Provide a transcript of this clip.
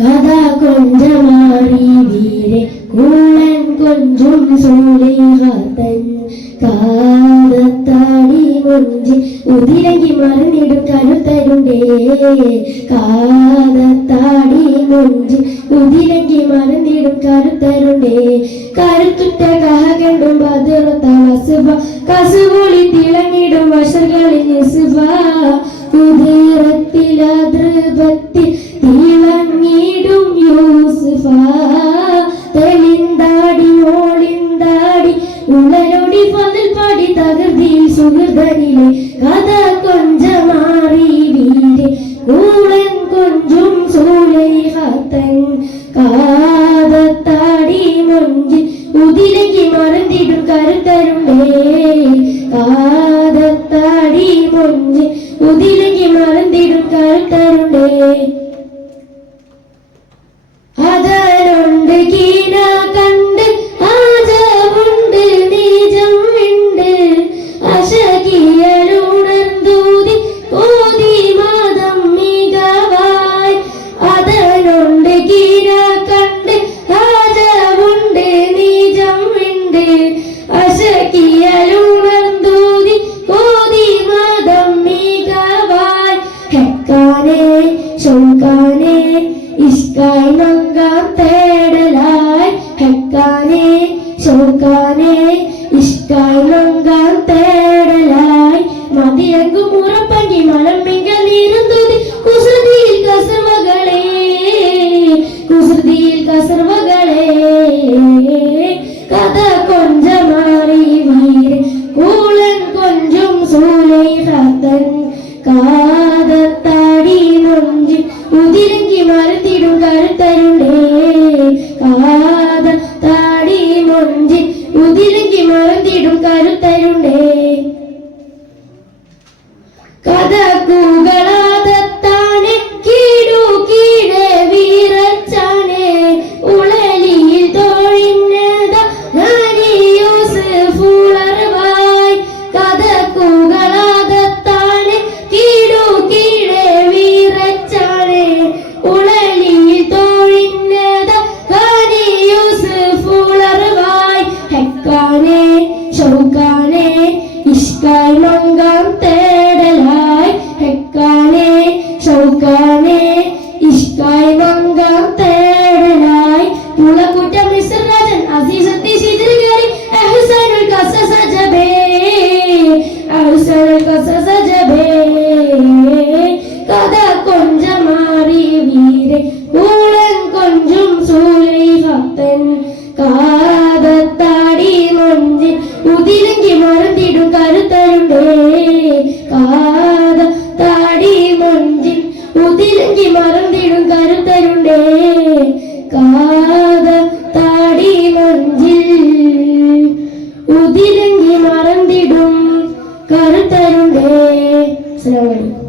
കഥ കൊഞ്ചമാറി വീരെ കൂളൻ കൊഞ്ചും സൂലേഹത്തൻ കാതത്താടി കൊഞ്ചി ഉതിരകി മറന്നിടും കരുത്തരുണ്ടേ. കാതത്താടി കൊഞ്ചി ഉതിരകി മറന്നിടും കരുത്തരുണ്ടേ. കരുത്തുറ്റ കഹ കണ്ടും ബദിറത്ത വസുബ കസുപൊളി തിളങ്ങിടും വശകളിൽ നിസുബ. കുതിരത്തിലതൃപത്തിൽ തിളങ്ങിടും യൂസുഫ. തെളിന്താടി ഓളിന്താടി ഉള്ളനൊടി പതിൽ പാടി തകർത്തിയിൽ സുഹൃതനിലെ കഥ കൊഞ്ചമാറി വീരെ. കൂടൻ കൊഞ്ചും സൂലൈഹത്തൻ കാതത്താടി മൊഞ്ചിൽ ഉതിരങ്ങി മറന്നിടും കരുത്തരുണ്ടേ കാതത്താടി മൊഞ്ചിൽ ഉതിരങ്ങി മറന്നിടും കരുത്തരുണ്ടേ കണ്ട് ആജവുണ്ട് നീജം ഉണ്ട്. അശകിയലുണർന്നൂതി ഓതി മതം മികവായി ഹെക്കാനെ ശോകാനെ ഇഷ്കായി നങ്കാം തേടലായി. ഹെക്കാനെ ശോകാനെ ഇഷ്കായി കഥകുകളാതത്താനെ കീടു കീഴെ വീരച്ചാനെ ഉളലിയിൽ തോഴിഞ്ഞത യൂസുഫുളർവായി കഥകുകളാതത്താനെ കീടു കീഴെ വീരച്ചാനെ ഉളലിയിൽ തോഴിഞ്ഞത യൂസുഫുളർവായി ഹെക്കാനെ ഷൗക്കാനെ ഇഷ്കാൽ ഷൗക്കാനെ ഇഷ്കാൽ മങ്കാം തേടലായി. പുളക്കുറ്റ മിസ്റ്റർ രാജൻ അസീസത്തി ശിതിരികേറി അഹ്സനുൽ ഖസസ ജബേ അഹ്സനുൽ ഖസസ ജബേ കഥ കൊഞ്ചമാറി വീരെ കൂളൻ കൊഞ്ചും സൂലൈഹത്തൻ കാതത്താടി മൊഞ്ചിൽ ഉതിരങ്കി മറന്നിടും കരുത്തരുണ്ടേ. അസ്സലാമു അലൈക്കും.